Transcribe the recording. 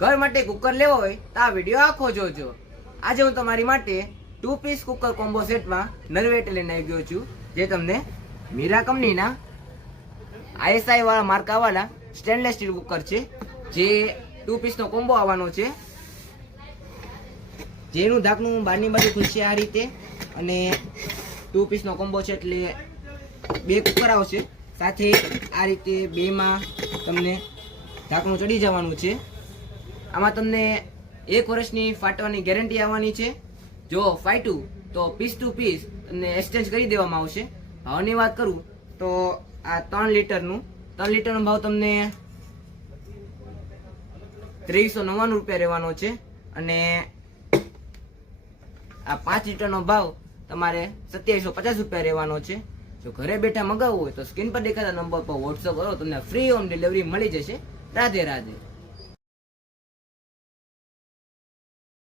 ઘર માટે કુકર લેવો હોય તો આ વિડીયો આખો જોજો। આજે હું તમારી માટે 2 પીસ કુકર કોમ્બો સેટમાં નરવેટ લઈને આવી ગયો છું, જે તમને મીરા કંપનીના ISI વાળા માર્કાવાળા સ્ટેનલેસ સ્ટીલ કુકર છે, જે 2 પીસનો કોમ્બો આવવાનો છે, જેનું ઢાંકણું બહારની બાજુ ખુલશે આ રીતે, અને 2 પીસનો કોમ્બો છે એટલે 2 કુકર આવશે, સાથે આ રીતે બેમાં તમને ઢાંકણું ચડી જવાનું છે। આમાં તમને 1 વર્ષની ફાટવાની ગેરંટી આવવાની છે। જો ફાટ્યું તો પીસ ટુ પીસ તમને એક્સચેન્જ કરી દેવામાં આવશે। ભાવની વાત કરું તો આ 3 લીટરનો ભાવ તમને 2399 રૂપિયા રહેવાનો છે, અને આ 5 લીટરનો ભાવ તમારે 2750 રૂપિયા રહેવાનો છે। જો ઘરે બેઠા મગાવવું હોય તો સ્ક્રીન પર દેખાતા નંબર પર વોટ્સઅપ કરો, તમને ફ્રી હોમ ડિલિવરી મળી જશે। રાધે રાધે।